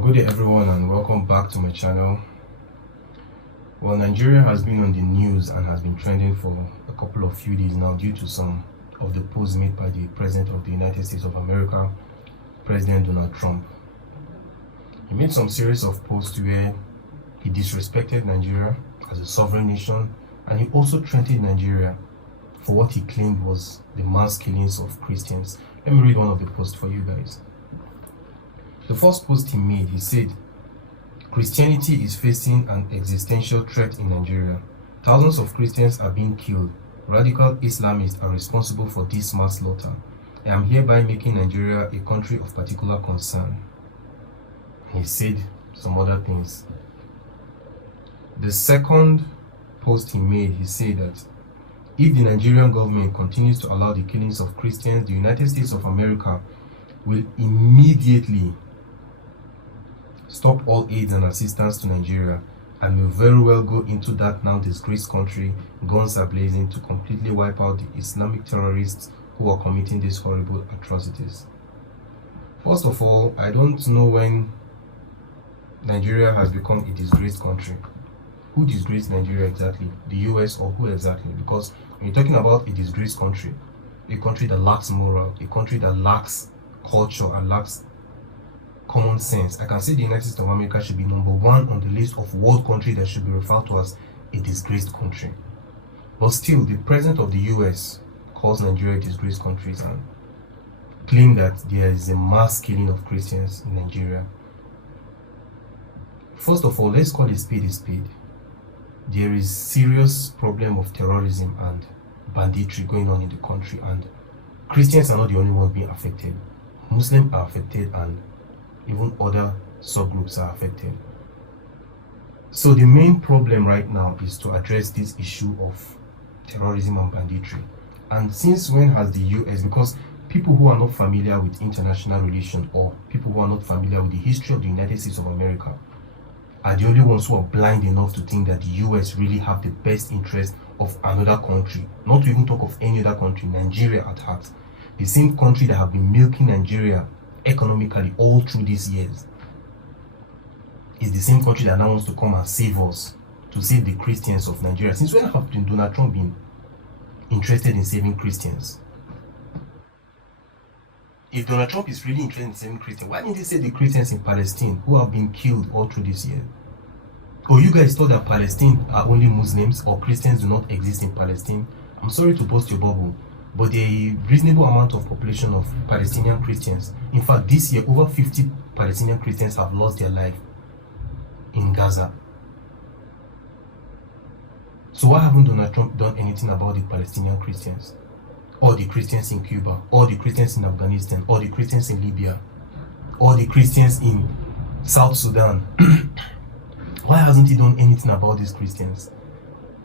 Good day everyone and welcome back to my channel. Well, Nigeria has been on the news and has been trending for a couple of few days now due to some of the posts made by the President of the United States of America, President Donald Trump. He made some series of posts where he disrespected Nigeria as a sovereign nation, and he also threatened Nigeria for what he claimed was the mass killings of Christians. Let me read one of the posts for you guys. The first post he made, he said, Christianity is facing an existential threat in Nigeria. Thousands of Christians are being killed. Radical Islamists are responsible for this mass slaughter. I am hereby making Nigeria a country of particular concern. He said some other things. The second post he made, he said that if the Nigerian government continues to allow the killings of Christians, the United States of America will immediately stop all aid and assistance to Nigeria and will very well go into that now disgraced country, guns are blazing, to completely wipe out the Islamic terrorists who are committing these horrible atrocities. First of all, I don't know when Nigeria has become a disgraced country. Who disgraced Nigeria exactly? The US or who exactly? Because when you're talking about a disgraced country, a country that lacks moral, a country that lacks culture and lacks common sense, I can say the United States of America should be number one on the list of world countries that should be referred to as a disgraced country. But still, the president of the US calls Nigeria a disgraced country and claim that there is a mass killing of Christians in Nigeria. First of all, let's call a spade a spade. There is serious problem of terrorism and banditry going on in the country, and Christians are not the only ones being affected. Muslims are affected and even other subgroups are affected. So the main problem right now is to address this issue of terrorism and banditry. And since when has the US, because people who are not familiar with international relations or people who are not familiar with the history of the United States of America are the only ones who are blind enough to think that the US really have the best interest of another country, not to even talk of any other country, Nigeria at heart. The same country that have been milking Nigeria economically all through these years is the same country that now wants to come and save us, to save the Christians of Nigeria. Since when have Donald Trump been interested in saving Christians? If Donald Trump is really interested in saving Christians, why didn't he save the Christians in Palestine who have been killed all through this year? Or you guys thought that Palestine are only Muslims or Christians do not exist in Palestine? I'm sorry to burst your bubble, but there is a reasonable amount of population of Palestinian Christians. In fact, this year, over 50 Palestinian Christians have lost their life in Gaza. So why haven't Donald Trump done anything about the Palestinian Christians? Or the Christians in Cuba, or the Christians in Afghanistan, or the Christians in Libya, or the Christians in South Sudan? Why hasn't he done anything about these Christians?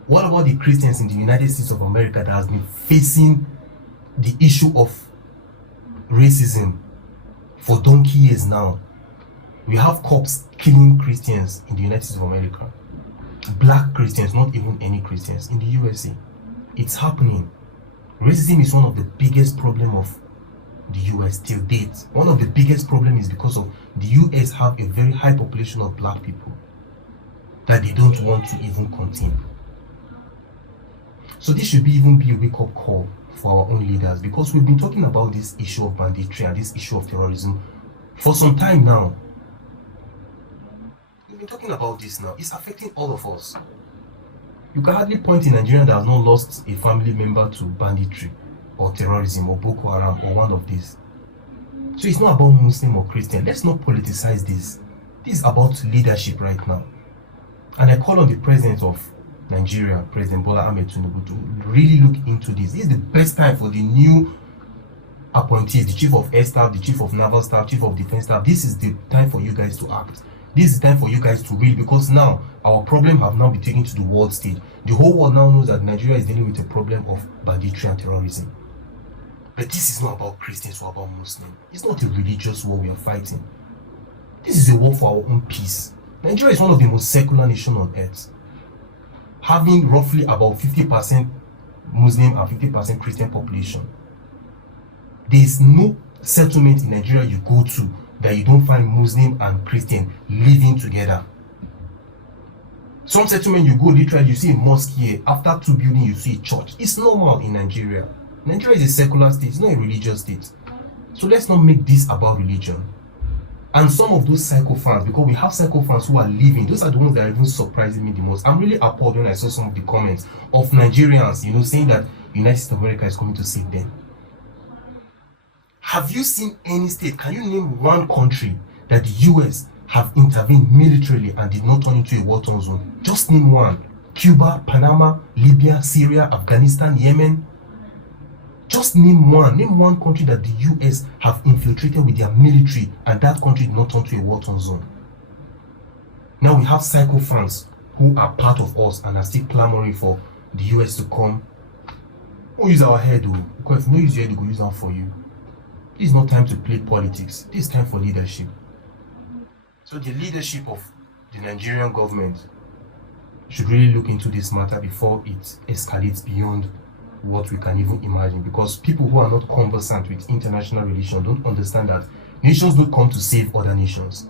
What about the Christians in the United States of America that has been facing the issue of racism for donkey years now? We have cops killing Christians in the United States of America. Black Christians, not even any Christians, in the USA. It's happening. Racism is one of the biggest problems of the US till date. One of the biggest problems is because of the US have a very high population of black people that they don't want to even contain. So this should even be a wake-up call for our own leaders, because we've been talking about this issue of banditry and this issue of terrorism for some time now. We've been talking about this now. It's affecting all of us. You can hardly point in Nigeria that has not lost a family member to banditry or terrorism or Boko Haram or one of these. So it's not about Muslim or Christian. Let's not politicize this. This is about leadership right now. And I call on the president of Nigeria, President Bola Ahmed Tinubu, to really look into this. This is the best time for the new appointees, the Chief of Air Staff, the Chief of Naval Staff, Chief of Defense Staff. This is the time for you guys to act. This is the time for you guys to really, because now our problem have now been taken to the world stage. The whole world now knows that Nigeria is dealing with a problem of banditry and terrorism. But this is not about Christians or about Muslims. It's not a religious war we are fighting. This is a war for our own peace. Nigeria is one of the most secular nations on earth, having roughly about 50% Muslim and 50% Christian population. There is no settlement in Nigeria you go to that you don't find Muslim and Christian living together. Some settlement you go, literally, you see a mosque here. After 2 buildings, you see a church. It's normal in Nigeria. Nigeria is a secular state, it's not a religious state. So let's not make this about religion. And some of those psychophans, because we have psychophans who are living, those are the ones that are even surprising me the most. I'm really appalled when I saw some of the comments of Nigerians, saying that United States of America is coming to save them. Have you seen any state? Can you name one country that the US have intervened militarily and did not turn into a war-torn zone? Just name one. Cuba, Panama, Libya, Syria, Afghanistan, Yemen. Just name one. Name one country that the US have infiltrated with their military and that country did not turn to a war-torn zone. Now we have psychophants who are part of us and are still clamoring for the US to come. Don't use our head though, because if you don't use your head, they will use that for you. This is not time to play politics. This is time for leadership. So the leadership of the Nigerian government should really look into this matter before it escalates beyond what we can even imagine, because people who are not conversant with international relations don't understand that nations don't come to save other nations.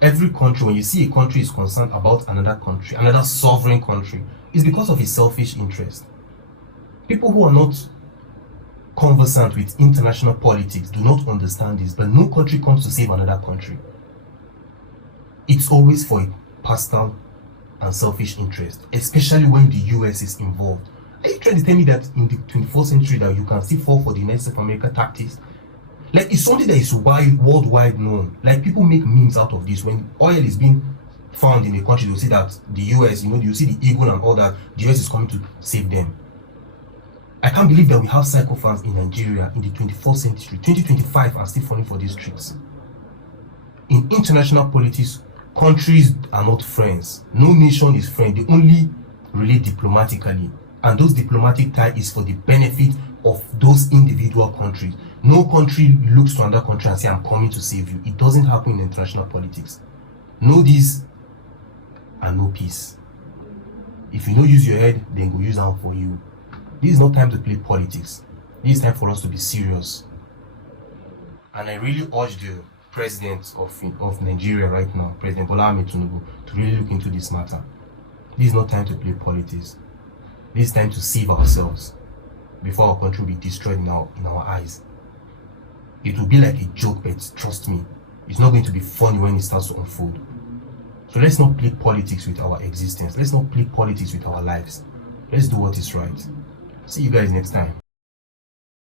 Every country, when you see a country is concerned about another country, another sovereign country, it's because of a selfish interest. People who are not conversant with international politics do not understand this, but no country comes to save another country. It's always for a personal and selfish interest, especially when the US is involved. Are you trying to tell me that in the 21st century that you can still fall for the United States of America tactics? Like, it's something that is worldwide known. Like, people make memes out of this. When oil is being found in a country, they'll see that the US, you see the eagle and all that, the US is coming to save them. I can't believe that we have psychophants in Nigeria in the 21st century, 2025, and still falling for these tricks. In international politics, countries are not friends. No nation is friend. They only relate diplomatically. And those diplomatic ties is for the benefit of those individual countries. No country looks to another country and say, I'm coming to save you. It doesn't happen in international politics. Know this and no peace. If you don't use your head, then go use them for you. This is not time to play politics. This is time for us to be serious. And I really urge the president of Nigeria right now, President Bola Ahmed Tinubu, to really look into this matter. This is not time to play politics. This is time to save ourselves before our country will be destroyed in our eyes. It will be like a joke, but trust me, it's not going to be funny when it starts to unfold. So let's not play politics with our existence. Let's not play politics with our lives. Let's do what is right. See you guys next time.